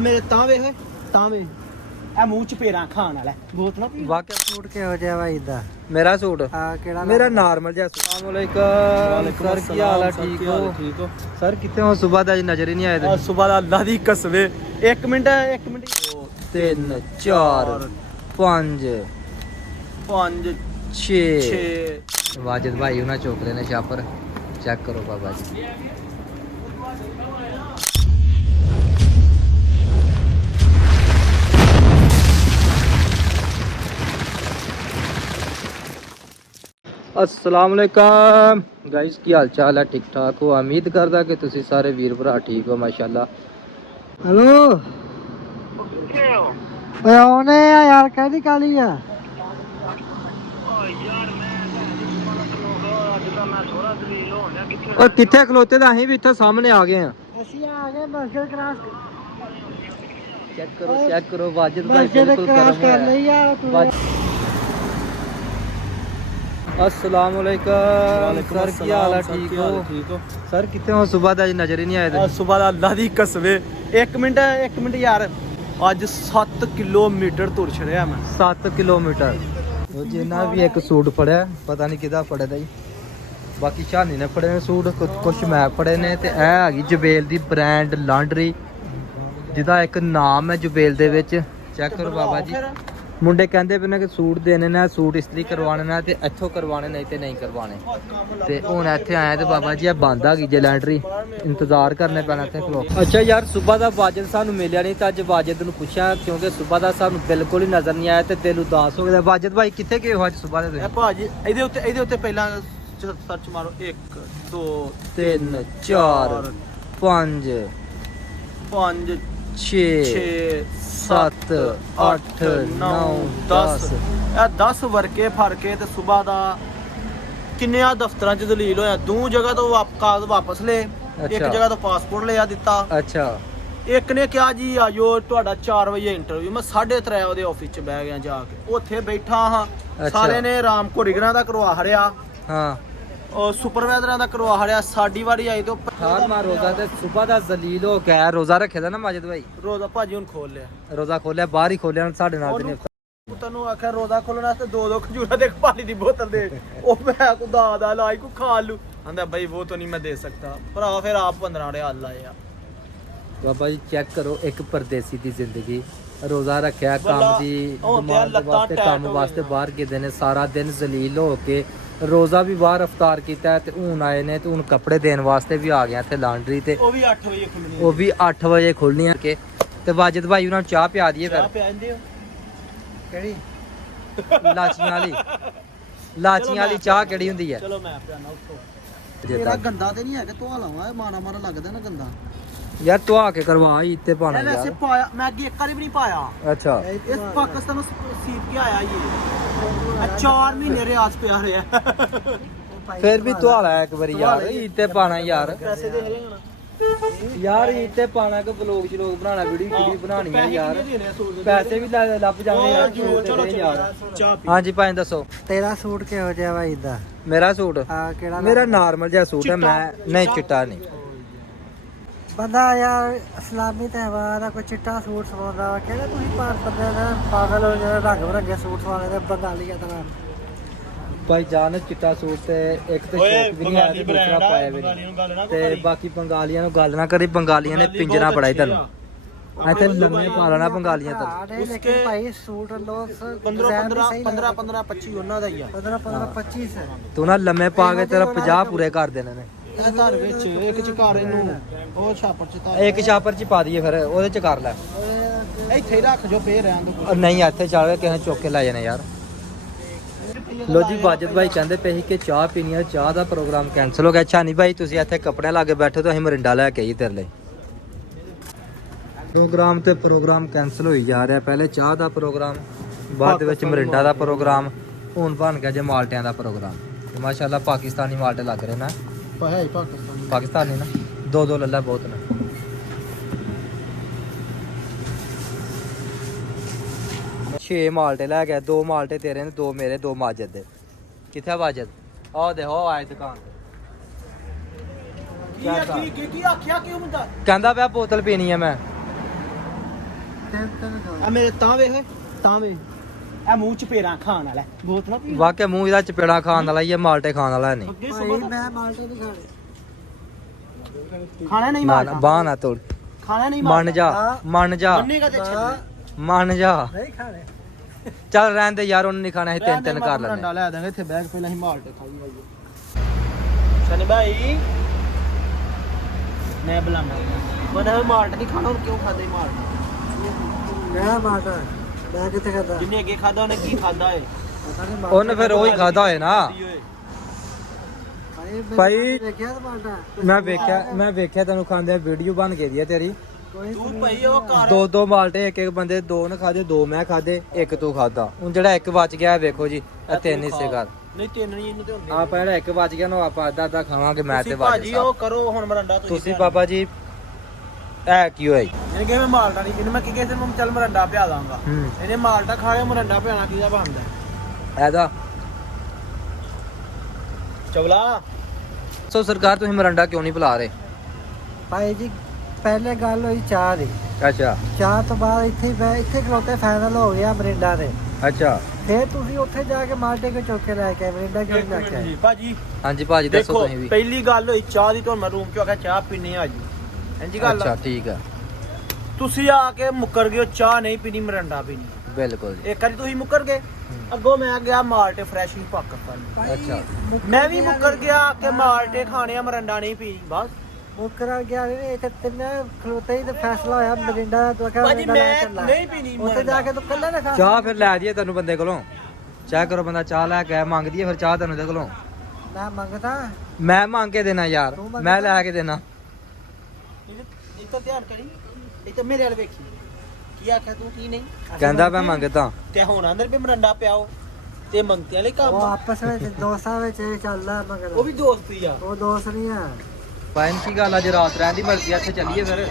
ਮੇਰੇ ਤਾਂ ਵੇਖ ਤਾਂ ਵੇਖ ਇਹ ਮੂੰਹ ਚ ਪੇਰਾਂ ਖਾਣ ਵਾਲਾ ਬਹੁਤ ਨਾ ਵਾਕਿਆ ਸੂਟ ਕਿਹੋ ਜਿਹਾ ਭਾਈ ਦਾ? ਮੇਰਾ ਸੂਟ ਕਿਹੜਾ ਮੇਰਾ ਨਾਰਮਲ ਜਿਹਾ ਸੂਟ। अस्सलाम सर ਕੀ ਹਾਲ ਹੈ? ਠੀਕ ਹੋ ਸਰ? ਕਿੱਥੇ ਹੋ? ਸੁਬਹ ਦਾ ਨਜ਼ਰ ਹੀ ਨਹੀਂ ਆਏ ਤੁਸੀਂ। ਸੁਬਹ ਦਾ ਅੱਲਾ ਦੀ ਕਸਵੇ 1 ਮਿੰਟ 3 4 5 5 6 6 ਵਾਜਿਦ ਭਾਈ ਉਹਨਾਂ ਚੋਕਲੇ ਨੇ ਛਾਪਰ ਚੈੱਕ ਕਰੋ ਬਾਬਾ ਜੀ। अस्सलाम वालेकुम गाइस, की हाल चाल है? ठीक ठाक हो? उम्मीद करदा कि तुसी सारे वीर भरा ठीक हो माशाल्लाह। हेलो ओए आने यार कहदी काली है और किथे खलोते दा? अहीं भी इत्थे सामने आ गए हैं। ਅਸੀਂ ਆ ਗਏ ਮਸਜਿਦ ਕ੍ਰਾਸ। चेक करो वाजिद भाई बिल्कुल कर ले यार तू। अस्सलाम वालेकुम सर की हाल है? ठीक हो सर? कितने हो? सुबह ਦਾ ਨਜ਼ਰ ਹੀ ਨਹੀਂ ਆਏ ਤੁਸੀਂ। ਸੁਬਹ ਦਾ ਅੱਲਾ ਦੀ ਕਸਵੇ 1 ਮਿੰਟ ਯਾਰ ਅੱਜ 7 ਕਿਲੋਮੀਟਰ ਤੁਰ ਛੜਿਆ ਮੈਂ। 7 ਕਿਲੋਮੀਟਰ। ਉਹ ਜਿੰਨਾ ਵੀ ਇੱਕ ਸੂਟ ਫੜਿਆ ਪਤਾ ਨਹੀਂ ਕਿਹਦਾ ਫੜਿਆ ਦਾ ਜੀ। ਬਾਕੀ ਸ਼ਾਨੀ ਨੇ ਫੜੇ ਨੇ ਸੂਟ, ਕੁਛ ਮੈਂ ਫੜੇ ਨੇ। ਤੇ ਇਹ ਹੈਗੀ ਜੁਬੇਲ ਦੀ ਬ੍ਰਾਂਡ ਲਾਂਡਰੀ ਜਿਹਦਾ ਇੱਕ ਨਾਮ ਹੈ ਜੁਬੇਲ ਦੇ ਵਿੱਚ। ਚੈੱਕ ਕਰੋ ਬਾਬਾ ਜੀ। ਮੁੰਡੇ ਕਹਿੰਦੇ ਪਏ ਨੇ ਕਿ ਸੂਟ ਦੇਣੇ ਨੇ, ਸੂਟ ਇਸ ਲਈ ਕਰਵਾਣੇ ਨੇ ਤੇ ਇੱਥੋਂ ਕਰਵਾਣੇ ਨਹੀਂ ਤੇ ਨਹੀਂ ਕਰਵਾਣੇ। ਤੇ ਹੁਣ ਇੱਥੇ ਆਇਆ ਤੇ ਬਾਬਾ ਜੀ ਇਹ ਬੰਦ ਆ ਗਈ ਜੇ ਲੈਂਟਰੀ, ਇੰਤਜ਼ਾਰ ਕਰਨੇ ਪੈਣਾ ਇੱਥੇ ਖਲੋ। ਅੱਛਾ ਯਾਰ ਸੁਬਹ ਦਾ ਵਾਜਦ ਸਾਨੂੰ ਮਿਲਿਆ ਨਹੀਂ ਤਾਂ ਅੱਜ ਵਾਜਦ ਨੂੰ ਪੁੱਛਿਆ ਕਿਉਂਕਿ ਸੁਬਹ ਦਾ ਸਾਨੂੰ ਬਿਲਕੁਲ ਹੀ ਨਜ਼ਰ ਨਹੀਂ ਆਇਆ ਤੇ ਦਿਲ ਉਦਾਸ ਹੋ ਗਿਆ। ਵਾਜਦ ਭਾਈ ਕਿੱਥੇ ਗਏ ਹੋ ਅੱਜ ਸੁਬਹ ਦੇ ਤੁਸੀਂ? ਭਾਜੀ ਇਹਦੇ ਉੱਤੇ ਪਹਿਲਾਂ ਸਰਚ ਮਾਰੋ 1 2 3 4 5 5 6 7 8 9 10 ਇਹ 10 ਵਰਕੇ ਫੜ ਕੇ ਤੇ ਸਵੇਰ ਦਾ ਕਿੰਨਿਆਂ ਦਫ਼ਤਰਾਂ 'ਚ ਦਲੀਲ ਹੋਇਆ। ਦੋ ਜਗ੍ਹਾ ਤੋਂ ਕਾਗਜ਼ ਵਾਪਸ ਲਏ, ਇੱਕ ਜਗ੍ਹਾ ਤੋਂ ਪਾਸਪੋਰਟ ਲਿਆ ਦਿੱਤਾ। ਅੱਛਾ। ਇੱਕ ਨੇ ਕਿਹਾ ਜੀ ਆਜੋ ਤੁਹਾਡਾ 4 ਵਜੇ ਇੰਟਰਵਿਊ। ਮੈਂ 3:30 ਉਹਦੇ ਆਫਿਸ 'ਚ ਬਹਿ ਗਿਆ ਜਾ ਕੇ, ਉੱਥੇ ਬੈਠਾ ਹਾਂ। ਸਾਰੇ ਨੇ ਰਾਮ ਘੋੜੀਗਰਾਂ ਦਾ ਕਰਵਾ ਹਰਿਆ, ਹਾਂ ਉਹ ਸੁਪਰਵਾਈਜ਼ਰਾਂ ਦਾ ਕਰਵਾ ਹਰਿਆ। ਸਾਡੀ ਵਾਰੀ ਆਈ ਤੋਂ ਹਾਰ ਮਾਰ ਰੋਜ਼ਾ ਤੇ ਸਵੇਰ ਦਾ ਜ਼ਲੀਲ ਹੋ ਗਿਆ। ਰੋਜ਼ਾ ਰੱਖਿਆ ਦਾ ਨਾ ਮਾਜਿਦ ਭਾਈ? ਰੋਜ਼ਾ ਭਾਜੀ ਹੁਣ ਖੋਲ ਲਿਆ। ਰੋਜ਼ਾ ਖੋਲਿਆ, ਬਾਹਰ ਹੀ ਖੋਲਿਆ ਸਾਡੇ ਨਾਲ ਤੇ ਤੈਨੂੰ ਆਖਿਆ ਰੋਜ਼ਾ ਖੋਲਣ ਵਾਸਤੇ 2 ਖਜੂਰਾ ਦੇ ਪਾਣੀ ਦੀ ਬੋਤਲ ਦੇ। ਉਹ ਮੈਂ ਕੋ ਦਾ ਲਾਈ ਕੋ ਖਾ ਲੂ। ਕਹਿੰਦਾ ਭਾਈ ਉਹ ਤਾਂ ਨਹੀਂ ਮੈਂ ਦੇ ਸਕਦਾ ਭਰਾ। ਫਿਰ ਆਪ 15 ਰਿਆਲ ਲਾਇਆ। ਬਾਬਾ ਜੀ ਚੈੱਕ ਕਰੋ ਇੱਕ ਪਰਦੇਸੀ ਦੀ ਜ਼ਿੰਦਗੀ। ਰੋਜ਼ਾ ਰੱਖਿਆ ਕੰਮ ਦੀ ਵਾਸਤੇ, ਕੰਮ ਵਾਸਤੇ ਬਾਹਰ ਗਏ ਨੇ, ਸਾਰਾ ਦਿਨ ਜ਼ਲੀਲ ਹੋ ਕੇ ਰੋਜ਼ਾ ਵੀ ਬਾਹਰ ਇਫਤਾਰ ਕੀਤਾ ਤੇ ਹੁਣ ਆਏ ਨੇ ਤੇ ਹੁਣ ਕੱਪੜੇ ਦੇਣ ਵਾਸਤੇ ਵੀ ਆ ਗਿਆ ਇੱਥੇ ਲਾਂਡਰੀ ਤੇ। ਉਹ ਵੀ 8 ਵਜੇ ਖੁੱਲਣੀ, ਉਹ ਵੀ 8 ਵਜੇ ਖੁੱਲਣੀ ਕੇ। ਤੇ ਵਾਜਿਦ ਭਾਈ ਉਹਨਾਂ ਨੂੰ ਚਾਹ ਪਿਆ ਦਈਏ ਫਿਰ। ਚਾਹ ਪਿਆ ਦਿੰਦੇ ਹੋ ਕਿਹੜੀ? ਲਾਚੀਆਂ ਵਾਲੀ। ਲਾਚੀਆਂ ਵਾਲੀ ਚਾਹ ਕਿਹੜੀ ਹੁੰਦੀ ਹੈ? ਚਲੋ ਮੈਂ ਪਿਆਣਾ ਉੱਥੋਂ। ਤੇਰਾ ਗੰਦਾ ਤੇ ਨਹੀਂ ਹੈਗਾ, ਧੋਆ ਲਾਵਾਂ। ਮਾੜਾ ਮਾੜਾ ਲੱਗਦਾ ਨਾ ਗੰਦਾ ਯਾਰ ਧਵਾ ਕੇ ਕਰਵਾ ਹੀ ਇੱਥੇ ਪਾਣਾ ਯਾਰ। ਵੈਸੇ ਪਾਇਆ ਮੈਂ ਅੱਗੇ ਇੱਕ ਵਾਰੀ ਵੀ ਨਹੀਂ ਪਾਇਆ। ਅੱਛਾ। ਇਸ ਪਾਕਿਸਤਾਨ ਨੂੰ ਸੀਪ ਕੇ ਆਇਆ ਇਹ 4 ਮਹੀਨੇ ਰਿਆਜ਼ ਪਿਆ ਰਿਹਾ। ਫਿਰ ਵੀ ਧਵਾ ਲੈ ਇੱਕ ਵਾਰੀ ਯਾਰ। ਇੱਥੇ ਪਾਣਾ ਯਾਰ। ਪੈਸੇ ਦੇ ਰਹੇ ਹੁਣ ਯਾਰ ਇੱਥੇ ਪਾਣਾ ਕਿ ਵਲੋਗ ਸ਼ਲੋਗ ਬਣਾਣਾ, ਵੀਡੀਓ ਬਣਾਣੀ ਹੈ ਯਾਰ। ਪੈਸੇ ਵੀ ਲੱਭ ਜਾਂਦੇ ਯਾਰ। ਹਾਂਜੀ ਭਾਈ ਦੱਸੋ ਤੇਰਾ ਸੂਟ ਕਿਹੋ ਜਿਹਾ ਭਾਈ ਦਾ? ਮੇਰਾ ਸੂਟ ਕਿਹੜਾ? ਮੇਰਾ ਨਾਰਮਲ ਜਿਹਾ ਸੂਟ ਹੈ। ਮੈਂ ਨਹੀਂ ਚਿੱਟਾ ਨਹੀਂ। ਬੰਦਾ ਯਾਰ ਇਸਲਾਮੀ ਤਿਉਹਾਰ ਦਾ ਕੋਈ ਚਿੱਟਾ ਸੂਟ ਸਵਾਉਂਦਾ ਵਾ। ਕਿਹੜੇ ਤੁਸੀਂ ਬੰਦੇ ਦਾ ਪਾਗਲ ਹੋ ਜਿਹੜੇ ਰੰਗ ਬਰੰਗੇ ਸੂਟ ਸਵਾਉਂਦੇ ਤੇ ਬੰਗਾਲੀਆਂ ਤਰ੍ਹਾਂ। ਭਾਈ ਜਾਨ ਚਿੱਟਾ ਸੂਟ ਤੇ ਇੱਕ ਤੇ ਸ਼ੌਕ ਵੀ ਨਹੀਂ ਆਇਆ ਤੇ ਦੂਸਰਾ ਪਾਇਆ ਵੀ ਨਹੀਂ। ਤੇ ਬਾਕੀ ਬੰਗਾਲੀਆਂ ਨੂੰ ਗੱਲ ਨਾ ਕਰੀ, ਬੰਗਾਲੀਆਂ ਨੇ ਪਿੰਜਰਾ ਬੜਾ ਹੀ ਤੈਨੂੰ ਇੱਥੇ ਲੰਮੇ ਪਾ ਲੈਣਾ ਬੰਗਾਲੀਆਂ ਤੇ। ਲੇਕਿਨ ਭਾਈ ਸੂਟ ਲੋ 15 25 ਉਹਨਾਂ ਦਾ ਹੀ ਆ। 15 25 ਤੂੰ ਨਾ ਲੰਮੇ ਪਾ ਕੇ ਤੇਰਾ 50 ਪੂਰੇ ਕਰ ਦੇਣੇ ਨੇ। ਇਹ ਘਰ ਵਿੱਚ ਇੱਕ ਚ ਘਰ ਇਹਨੂੰ ਉਹ ਛਾਪਰ ਚ ਤਾਂ ਇੱਕ ਛਾਪਰ ਚ ਪਾ ਦਈਏ ਫਿਰ ਉਹਦੇ ਚ ਕਰ ਲੈ। ਇੱਥੇ ਰੱਖ ਜੋ ਪੇ ਰਹਿਣ ਦੋ। ਨਹੀਂ ਇੱਥੇ ਚੱਲ ਕੇ ਕਿਸੇ ਚੁੱਕ ਕੇ ਲੈ ਜਾਣੇ ਯਾਰ। ਲੋ ਜੀ ਵਾਜਿਦ ਭਾਈ ਕਹਿੰਦੇ ਪਏ ਸੀ ਕਿ ਚਾਹ ਪੀਣੀ ਹੈ, ਚਾਹ ਦਾ ਪ੍ਰੋਗਰਾਮ ਕੈਂਸਲ ਹੋ ਗਿਆ। ਅੱਛਾ ਨਹੀਂ ਭਾਈ ਤੁਸੀਂ ਇੱਥੇ ਕੱਪੜੇ ਲਾ ਕੇ ਬੈਠੋ ਤਾਂ ਅਸੀਂ ਮਰਿੰਡਾ ਲੈ ਕੇ ਆਈ ਤੇਰੇ ਲਈ। ਪ੍ਰੋਗਰਾਮ ਤੇ ਪ੍ਰੋਗਰਾਮ ਕੈਂਸਲ ਹੋਈ ਜਾ ਰਿਹਾ। ਪਹਿਲੇ ਚਾਹ ਦਾ ਪ੍ਰੋਗਰਾਮ, ਬਾਅਦ ਵਿੱਚ ਮਰਿੰਡਾ ਦਾ ਪ੍ਰੋਗਰਾਮ, ਹੁਣ ਬਣ ਗਿਆ ਜੇ ਮਾਲਟਿਆਂ ਦਾ ਪ੍ਰੋਗਰਾਮ। ਮਾਸ਼ਾਅੱਲਾ ਪਾਕਿਸਤਾਨੀ ਮਾਲਟੇ ਲੱਗ ਰਹੇ ਨਾ। ਹੈ ਹੀ ਪਾਕਿਸਤਾਨੀ ਨਾ 2 ਲੱਲਾ ਬਹੁਤ ਨੇ। छे माल्टे लै गया, 2 माल्टे तेरे ने, 2 मेरे, 2 माजिद दे। किथे वाजिद? आओ देखो आए दुकान ते। ਕੀ ਆਖਿਆ ਕਿਉਂ ਮੁੰਡਾ? कहंदा पिया बोतल पीनी है मैं। ਆ ਮੇਰੇ ਤਾਂ ਵੇਖ ਇਹ ਮੂੰਹ ਚ ਪੇਰਾਂ ਖਾਣ ਵਾਲਾ ਬਹੁਤ ਨਾ ਵਾਕਿਆ ਮੂੰਹ ਇਹਦਾ ਚਪੇੜਾ ਖਾਣ ਵਾਲਾ ਹੀ ਹੈ, ਮਾਲਟੇ ਖਾਣ ਵਾਲਾ ਨਹੀਂ। ਮੈਂ ਮਾਲਟੇ ਨਹੀਂ ਖਾਣੇ ਨਹੀਂ ਨਾ ਮਾਲਟਾ ਬਾਹ ਨਾ ਤੋੜ, ਖਾਣਾ ਨਹੀਂ ਮੰਨ ਜਾ ਮੰਨ ਜਾ ਮੰਨੇਗਾ ਤੇ ਛੱਡ ਮੰਨ ਜਾ। ਨਹੀਂ ਖਾਣੇ ਚੱਲ ਰਹਿਣ ਦੇ ਯਾਰ, ਉਹਨੇ ਨਹੀਂ ਖਾਣਾ, ਅਸੀਂ ਤਿੰਨ ਤਿੰਨ ਕਰ ਲੈਣੇ। ਡੰਡਾ ਲੈ ਦਾਂਗੇ ਇੱਥੇ ਬੈਗ ਪਹਿਲਾਂ ਹੀ ਮਾਲਟੇ ਖਾਈ ਆਈਏ। ਸਨੀ ਭਾਈ ਮੈਂ ਬੁਲਾਣਾ ਮਨ ਮਾਲਟ ਨਹੀਂ ਖਾਣਾ, ਹੁਣ ਕਿਉਂ ਖਾਦੇ ਮਾਲਟ? ਮੈਂ ਮਾਟਾ ਮੈਂ ਕਿੱਥੇ ਕਰਦਾ ਜਿੰਨੇ ਅੱਗੇ ਖਾਦਾ ਉਹਨੇ ਕੀ ਖਾਦਾ ਏ? ਉਹਨੇ ਫਿਰ ਉਹੀ ਖਾਦਾ ਹੋਏ ਨਾ ਭਾਈ। ਦੇਖਿਆ ਤਾਂ ਮਾਟਾ ਮੈਂ ਵੇਖਿਆ ਤੈਨੂੰ ਖਾਂਦੇ, ਵੀਡੀਓ ਬਣ ਕੇ ਦੀ ਹੈ ਤੇਰੀ। ਤੂੰ ਭਾਈ ਉਹ ਕਰ ਦੋ ਮਾਲਟੇ ਇੱਕ ਬੰਦੇ, ਦੋ ਨੇ ਖਾਦੇ, ਦੋ ਮੈਂ ਖਾਦੇ, ਇੱਕ ਤੂੰ ਖਾਦਾ। ਹੁਣ ਜਿਹੜਾ ਇੱਕ ਬਚ ਗਿਆ ਵੇਖੋ ਜੀ, ਇਹ ਤਿੰਨ ਹਿੱਸੇ ਕਰ। ਨਹੀਂ ਤਿੰਨ ਨਹੀਂ, ਇਹਨੂੰ ਤੇ ਹੁੰਦੇ ਆਪਾਂ ਜਿਹੜਾ ਇੱਕ ਬਚ ਗਿਆ ਨਾ ਆਪਾਂ ਅੱਧਾ ਖਾਵਾਂਗੇ ਮੈਂ ਤੇ ਭਾਜੀ। ਉਹ ਕਰੋ ਹੁਣ ਮਰੰਡਾ ਤੁਸੀਂ ਬਾਬਾ ਜੀ। ਇਹ ਕੀ ਹੋਇਆ? ਇਹਨੇ ਕਿਹਾ ਮੈਂ ਮਾਲਟਾ ਨਹੀਂ, ਇਹਨੂੰ ਮੈਂ ਕੀ ਕਿਸੇ ਨੂੰ ਚੱਲ ਮਰੰਡਾ ਪਿਆ ਦਾਂਗਾ। ਇਹਨੇ ਮਾਲਟਾ ਖਾ ਕੇ ਮਰੰਡਾ ਪਿਆਣਾ ਕਿਹਦਾ ਬਣਦਾ ਇਹਦਾ ਚਵਲਾ। ਸੋ ਸਰਕਾਰ ਤੁਸੀਂ ਮਰੰਡਾ ਕਿਉਂ ਨਹੀਂ ਪਿਲਾ ਰਹੇ? ਭਾਈ ਜੀ ਪਹਿਲੇ ਗੱਲ ਹੋਈ ਚਾਹ ਦੀ, ਅੱਛਾ ਚਾਹ ਤੋਂ ਬਾਅਦ ਇੱਥੇ ਖਲੋਤੇ ਫਾਈਨਲ ਹੋ ਗਿਆ ਮਰਿੰਡਾ ਦੇ। ਅੱਛਾ ਫਿਰ ਤੁਸੀਂ ਉੱਥੇ ਜਾ ਕੇ ਮਾਲਟੇ ਕੋ ਚੁੱਕ ਕੇ ਲੈ ਕੇ ਮਰਿੰਡਾ ਕਿਉਂ ਨਹੀਂ ਲੈ ਕੇ ਆਏ? ਭਾਜੀ ਹਾਂਜੀ ਭਾਜੀ ਦੱਸੋ ਦੇਖੋ ਤੁਸੀਂ ਵੀ। ਪਹਿਲੀ ਗੱਲ ਹੋਈ ਚਾਹ ਦੀ, ਤੁਹਾਨੂੰ ਮੈਂ ਰੂਮ ਚੋਂ ਆਖਿਆ ਚਾਹ ਪੀਣੀ ਆ ਜੀ, ਇੰਜੀ ਗੱਲ ਅੱਛਾ ਆ। ਠੀਕ ਆ, ਤੁਸੀਂ ਆ ਕੇ ਮੁੱਕਰ ਗਏ ਹੋ, ਚਾਹ ਨਹੀਂ ਪੀਣੀ ਮਰੰਡਾ ਪੀਣੀ। ਬਿਲਕੁਲ ਜੀ। ਇੱਕ ਵਾਰੀ ਤੁਸੀਂ ਮੁੱਕਰ ਗਏ, ਅੱਗੋਂ ਮੈਂ ਗਿਆ ਮਾਲਟੇ ਫਰੈਸ਼ ਹੀ ਪਾਕਿਸਤਾਨ। ਅੱਛਾ ਮੈਂ ਵੀ ਮੁੱਕਰ ਗਿਆ ਕਿ ਮਾਲਟੇ ਖਾਣੇ ਆ ਮਰੰਡਾ ਨਹੀਂ ਪੀਣੀ। ਬਸ ਮੁੱਕਰਾ ਗਿਆ ਨਹੀਂ, ਇੱਥੇ ਤਿੰਨੇ ਖਲੋਤੇ ਹੀ ਤੇ ਫੈਸਲਾ ਹੋਇਆ ਮਰਿੰਡਾ ਦਾ। ਤੂੰ ਭਾਜੀ ਮੈਂ ਨਹੀਂ ਪੀਣੀ ਉੱਥੇ ਜਾ ਕੇ ਤੂੰ ਕੱਲਾ ਨਾ ਖਾ। ਚਾਹ ਫਿਰ ਲੈ ਜਾਈਏ ਤੈਨੂੰ ਬੰਦੇ ਕੋਲੋਂ, ਚੈੱਕ ਕਰੋ ਬੰਦਾ ਚਾਹ ਲੈ ਕੇ ਮੰਗਦੀ ਹੈ, ਫਿਰ ਚਾਹ ਤੈਨੂੰ ਦੇ ਕੋਲੋਂ ਮੈਂ ਮੰਗਦਾ, ਮੈਂ ਮੰਗ ਕੇ ਦੇਣਾ ਯਾਰ, ਮੈਂ ਲੈ ਕੇ ਦੇਣਾ। ਇਹ ਤਾਂ ਧਿਆਨ ਕਰੀ, ਇਹ ਤਾਂ ਮੇਰੇ ਵਾਲ ਵੇਖੀ ਕੀ ਆਖਿਆ ਤੂੰ ਕੀ ਨਹੀਂ ਕਹਿੰਦਾ ਮੈਂ ਮੰਗਦਾ ਤੇ ਹੁਣ ਅੰਦਰ ਵੀ ਮਰੰਡਾ ਪਿਆਓ ਤੇ ਮੰਗਤਿਆਂ ਲਈ ਕੰਮ ਉਹ ਆ। ਆਪਸ ਵਿੱਚ ਦੋਸਤਾਂ ਵਿੱਚ ਇਹ ਚੱਲਦਾ ਮਗਰ ਉਹ ਵੀ ਦੋਸਤੀ ਆ। ਉਹ ਦੋਸਤ ਨਹੀਂ ਆ। ਪਾਇਨ ਕੀ ਗੱਲ ਅੱਜ ਰਾਤ ਰਹਿਣ ਦੀ ਮਰਜ਼ੀ ਆ, ਇੱਥੇ ਚੱਲੀਏ ਫਿਰ।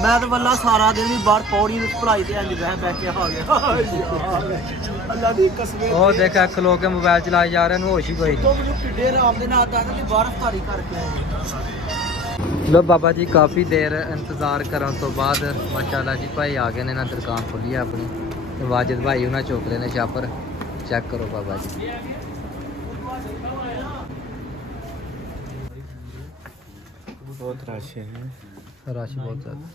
ਮੈਂ ਤਾਂ ਵੱਲਾ ਸਾਰਾ ਦਿਨ ਵੀ ਬਾਹਰ ਪੌੜੀ ਨੂੰ ਭਲਾਈ ਤੇ ਇੰਜ ਬਹਿ ਕੇ ਆ ਗਿਆ। ਅੱਲਾ ਦੀ ਕਸਮ। ਉਹ ਦੇਖ ਖਲੋ ਕੇ ਮੋਬਾਈਲ ਚਲਾਈ ਜਾ ਰਿਹਾ, ਨੂੰ ਹੋਸ਼ ਹੀ ਕੋਈ ਤੋਂ ਮੈਨੂੰ ਕਿੱਡੇ ਆਰਾਮ ਦੇ ਨਾਲ ਤਾਂ ਕਿ ਬਾਹਰ ਫਤਾਰੀ ਕਰਕੇ ਆਏ। ਲੋ ਬਾਬਾ ਜੀ ਕਾਫੀ ਦੇਰ ਇੰਤਜ਼ਾਰ ਕਰਨ ਤੋਂ ਬਾਅਦ ਮਾਸ਼ਾਅੱਲਾ ਜੀ ਭਾਈ ਆ ਗਏ ਨੇ ਨਾ, ਦੁਕਾਨ ਖੋਲੀ ਆ ਆਪਣੀ ਤੇ ਵਾਜਿਦ ਭਾਈ ਉਹਨਾਂ ਚੁੱਕ ਰਹੇ ਨੇ ਛਾਪਰ। ਚੈੱਕ ਕਰੋ ਬਾਬਾ ਜੀ। ਬਹੁਤ ਰਸ਼ ਹੈ, ਰਸ਼ ਬਹੁਤ ਜ਼ਿਆਦਾ।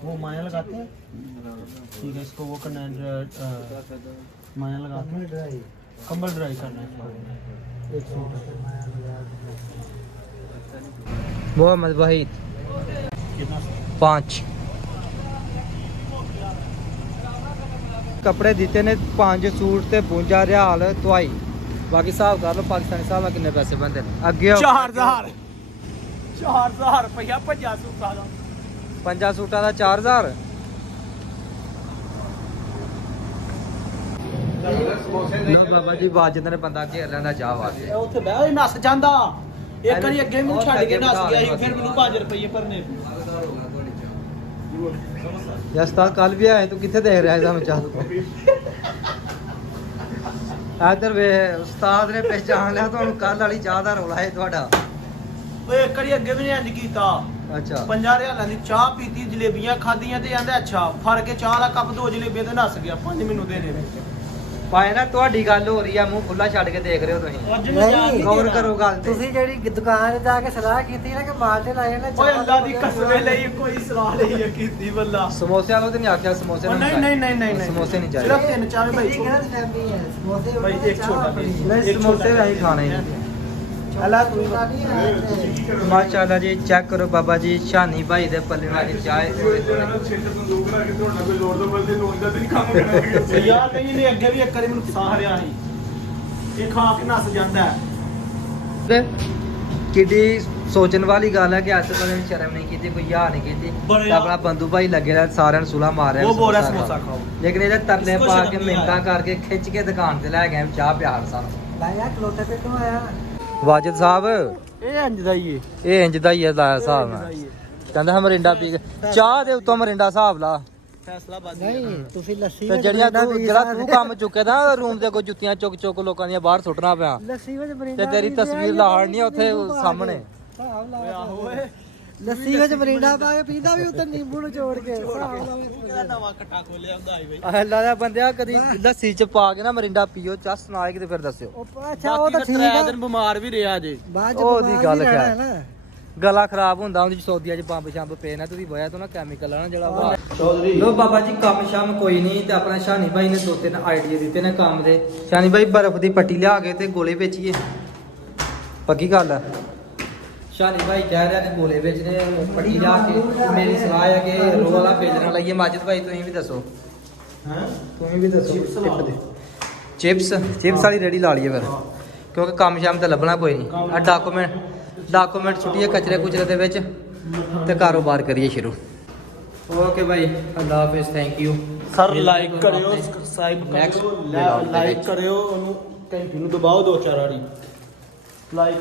वो माया लगाते हैं, ठीक है। इसको वो करना है, माया लगाते हैं, कंबल ड्राई करना है। एक सूट मोहम्मद वहीद कितना 5 ਕੱਪੜੇ ਦਿੱਤੇ ਨੇ, 5 ਸੂਟ ਤੇ 52 ਰਿਆਲ ਦਵਾਈ। ਬਾਕੀ ਹਿਸਾਬ ਕਰ ਲਓ ਪਾਕਿਸਤਾਨੀ ਹਿਸਾਬ ਨਾਲ ਕਿੰਨੇ ਪੈਸੇ ਬਣਦੇ ਨੇ। ਅੱਗੇ 4000 ਰੁਪਇਆ 50 ਸੂਟਾਂ ਦਾ। 5 ਸੂਟਾਂ ਦਾ 4000। ਲੋ ਬਾਬਾ ਜੀ ਵਾਜਿਦ ਨੇ ਬੰਦਾ ਘੇਰ ਲੈਂਦਾ ਚਾਹ ਵਾਸਤੇ। ਉੱਥੇ ਬਹਿ ਨੱਸ ਜਾਂਦਾ। ਇੱਕ ਵਾਰੀ ਅੱਗੇ ਮੈਨੂੰ ਛੱਡ ਕੇ ਨੱਸ ਗਿਆ ਸੀ, ਫਿਰ ਮੈਨੂੰ 5 ਰੁਪਏ ਭਰਨੇ। ਯਸਤਾਦ ਕੱਲ ਵੀ ਆਏ, ਤੂੰ ਕਿੱਥੇ ਦੇਖ ਰਿਹਾ ਹੈ ਸਾਨੂੰ ਚਾਹ ਤੋਂ? ਇਧਰ ਵੇ ਉਸਤਾਦ ਨੇ ਪਹਿਚਾਨ ਲਿਆ ਤੁਹਾਨੂੰ, ਕੱਲ ਵਾਲੀ ਚਾਹ ਦਾ ਰੌਲਾ ਹੈ ਤੁਹਾਡਾ। ਓਏ ਇੱਕ ਵਾਰੀ ਅੱਗੇ ਵੀ ਨਹੀਂ ਇੰਜ ਕੀਤਾ। ਅੱਛਾ 50 ਰਿਆਲਾਂ ਦੀ ਚਾਹ ਪੀਤੀ, ਜਲੇਬੀਆਂ ਖਾਧੀਆਂ ਤੇ ਕਹਿੰਦਾ ਅੱਛਾ ਫੜ ਕੇ ਚਾਹ ਦਾ ਕੱਪ 2 ਜਲੇਬੀਆਂ ਤੇ ਨੱਸ ਗਿਆ। 5 ਮੈਨੂੰ ਦੇਣੇ ਨੇ। ਭਾਈ ਨਾ ਤੁਹਾਡੀ ਗੱਲ ਹੋ ਰਹੀ ਆ, ਮੂੰਹ ਖੁੱਲਾ ਛੱਡ ਕੇ ਦੇਖ ਰਹੇ ਹੋ ਤੁਸੀਂ। ਅੱਜ ਮੈਂ ਜਾ ਨਹੀਂ, ਕੇ ਗੌਰ ਕਰੋ ਗੱਲ ਤੇ। ਤੁਸੀਂ ਜਿਹੜੀ ਦੁਕਾਨ ਤੇ ਜਾ ਕੇ ਸਲਾਹ ਕੀਤੀ ਨਾ ਕਿ ਮਾਲਟੇ ਲਾਏ ਨੇ, ਓਏ ਅੱਲਾ ਦੀ ਕਸਮ ਲਈ ਕੋਈ ਸਲਾਹ ਨਹੀਂ ਕੀਤੀ ਬੱਲਾ। ਸਮੋਸੇ ਵਾਲੋ ਤੇ ਨਹੀਂ ਆਖਿਆ, ਸਮੋਸੇ ਨਹੀਂ ਸਮੋਸੇ ਨਹੀਂ ਚਾਹੀਦੇ। ਸਿਰਫ 3-4 ਭਾਈ ਤੇਰੀ ਗਲਤ ਫਹਿਮੀ ਹੈ। ਸਮੋਸੇ ਭਾਈ ਇੱਕ ਛੋਟਾ ਪੀਸ। ਨਹੀਂ ਸਮੋਸੇ ਵੈਸੇ ਹੀ ਖਾਣੇ ਨੇ। ਅੱਲਾ ਤੂੰ ਮਾਸ਼ਾਅੱਲਾ ਜੀ ਚੈੱਕ ਕਰੋ ਬਾਬਾ ਜੀ, ਸ਼ਾਨੀ ਭਾਈ ਦੇ ਪੱਲੇ ਵਾਲੀ ਚਾਹ। ਯਾਰ ਨਹੀਂ ਨੇ ਅੱਗੇ ਵੀ ਇੱਕ ਵਾਰੀ ਮੈਨੂੰ ਸਾਹ ਰਿਹਾ ਸੀ। ਇਹ ਖਾ ਕੇ ਨੱਸ ਜਾਂਦਾ ਹੈ। ਕਿੱਡੀ ਸੋਚਣ ਵਾਲੀ ਗੱਲ ਹੈ ਕਿ ਅੱਜ ਤੱਕ ਇਹਨੇ ਸ਼ਰਮ ਨਹੀਂ ਕੀਤੀ, ਕੋਈ ਯਾ ਨਹੀਂ ਕੀਤੀ। ਬੜਾ- ਆਪਣਾ ਬੰਦੂ ਭਾਈ ਲੱਗੇ ਰਿਹਾ, ਸਾਰਿਆਂ ਨੂੰ ਸੁਲਾ ਮਾਰ ਰਿਹਾ ਉਹ ਬੋਲ ਰਿਹਾ ਸਮੋਸਾ ਸਮੋਸਾ ਖਾਓ। ਖਾਓ। ਲੇਕਿਨ ਇਹਦੇ ਤਰਲੇ ਇਸਕੋ ਪਾ ਸ਼ਰਮ ਕੇ ਨਹੀਂ ਮਿੰਟਾਂ ਆਇਆ। ਕਰਕੇ ਖਿੱਚ ਕੇ ਦੁਕਾਨ ਤੇ ਲੈ ਗਏ ਚਾਹ ਪਿਆਰ ਸਾਨੂੰ। ਲਾਇਆ ਖਲੋਤੇ ਤੇ ਕਿਉਂ ਆਇਆ? ਵਾਜਿਦ ਸਾਹਿਬ ਇਹ ਇੰਜ ਦਾ ਹੀ ਏ। ਇਹ ਇੰਜ ਦਾ ਹੀ ਹੈ ਲਾਇਆ ਹਿਸਾਬ ਨਾਲ। ਕਹਿੰਦਾ ਹੈ ਮਰਿੰਡਾ ਪੀ ਕੇ ਚਾਹ ਦੇ ਉੱਤੋਂ ਮਰਿੰਡਾ ਹਿਸਾਬ ਲਾ। ਫੈਸਲਾ ਬਾਜੀ ਨਹੀਂ ਤੁਸੀਂ ਲੱਸੀ ਤੇ ਵਿੱਚ ਜਿਹੜੀਆਂ ਮਰਿੰਡਾ ਤੂੰ ਪੀ ਜਿਹੜਾ ਸਕਦੇ। ਤੂੰ ਕੰਮ ਚੁੱਕੇ ਦਾ ਰੂਮ ਦੇ ਕੋਈ ਜੁੱਤੀਆਂ ਚੁੱਕ ਚੁੱਕ ਲੋਕਾਂ ਦੀਆਂ ਬਾਹਰ ਸੁੱਟਣਾ ਪਿਆ, ਲੱਸੀ ਵਿੱਚ ਮਰਿੰਡਾ ਤੇ ਤੇਰੀ ਪੀ ਤਸਵੀਰ ਲਿਆ, ਲਾੜਨੀ ਉੱਥੇ ਨਿੰਬੂ ਪਾ ਸਾਹਮਣੇ। ਕੇ। ਹਿਸਾਬ ਲਾ ਓਏ ਆਹੋ ਓਏ ਲੱਸੀ ਵਿੱਚ ਮਰਿੰਡਾ ਪਾ ਕੇ ਪੀਂਦਾ ਵੀ ਉੱਤੇ ਨਿੰਬੂ ਨੂੰ ਜੋੜ ਕੇ ਹਿਸਾਬ ਲਾ ਕਿਹੜਾ ਨਵਾਂ ਕੱਟਾ ਖੋਲਿਆ ਹੁੰਦਾ ਆਈ ਬਈ ਅੱਲਾ ਦਾ ਬੰਦਿਆ ਕਦੀ ਲੱਸੀ ਚ ਪਾ ਕੇ ਨਾ ਮਰਿੰਡਾ ਪੀਓ ਚਾਹ ਸੁਣਾ ਕੇ ਤੇ ਫਿਰ ਦੱਸਿਓ ਉਹ ਅੱਛਾ ਉਹ ਤਾਂ ਠੀਕ ਆ ਦਿਨ ਬਿਮਾਰ ਵੀ ਰਿਹਾ ਜੇ ਬਾਅਦ ਚ ਉਹਦੀ ਬਿਮਾਰ ਗੱਲ ਵੀ ਰਹਿਣਾ ਖੈਰ। ਹੈ ਨਾ। ਗਲਾ ਖਰਾਬ ਹੁੰਦਾ ਉਹਦੀ ਸੌਦੀਆਂ ਚ ਬੰਬ ਸ਼ੰਬ ਪਏ ਨਾ ਤੁਸੀਂ ਵਜ੍ਹਾ ਤੋਂ ਨਾ ਕੈਮੀਕਲ ਆ ਨਾ ਜਿਹੜਾ ਵਾ ਚੌਧਰੀ ਲੋ ਬਾਬਾ ਜੀ ਕੰਮ ਸ਼ਾਮ ਕੋਈ ਨਹੀਂ ਤੇ ਆਪਣਾ ਸ਼ਾਨੀ ਭਾਈ ਨੇ 2-3 ਆਈਡੀਆ ਦਿੱਤੇ ਨੇ ਕੰਮ ਦੇ। ਸ਼ਾਨੀ ਭਾਈ ਬਰਫ਼ ਦੀ ਪੱਟੀ ਲਿਆ ਕੇ ਤੇ ਗੋਲੇ ਵੇਚੀਏ ਪੱਕੀ ਗੱਲ ਆ। ਸ਼ਾਨੀ ਭਾਈ ਕਹਿ ਰਿਹਾ ਕਿ ਗੋਲੇ ਵੇਚਨੇ ਪੱਟੀ ਲਿਆ ਕੇ ਤੇ ਮੇਰੀ ਸਲਾਹ ਹੈ ਕਿ ਰੋ ਵਾਲਾ ਵੇਚਣਾ ਲਈਏ। ਮਾਜਿਦ ਭਾਈ ਤੁਸੀਂ ਵੀ ਦੱਸੋ ਤੁਸੀਂ ਵੀ ਦੱਸੋ ਚਿਪਸ ਵਾਲੀ ਰੇੜੀ ਲਾ ਲਈਏ ਫਿਰ ਕਿਉਂਕਿ ਕੰਮ ਸ਼ਾਮ ਤਾਂ ਲੱਭਣਾ ਕੋਈ ਨਹੀਂ ਆ ਡਾਕੂਮੈਂਟ ਛੁੱਟੀਏ ਕਚਰੇ ਕੁਚਰੇ ਦੇ ਵਿੱਚ ਤੇ ਕਾਰੋਬਾਰ ਕਰੀਏ ਸ਼ੁਰੂ। Okay Bhai Allah Hafiz thank you sir like ਕਰਿਓ ਸਬਸਕ੍ਰਾਈਬ Next ਕਰਿਓ vlog ਦੇ ਲਾਈਕ ਵਿੱਚ। ਕਰਿਓ ਉਹਨੂੰ ਘੰਟੀ ਨੂੰ ਦਬਾਓ 2-4 ਵਾਰੀ ਲਾਈਕ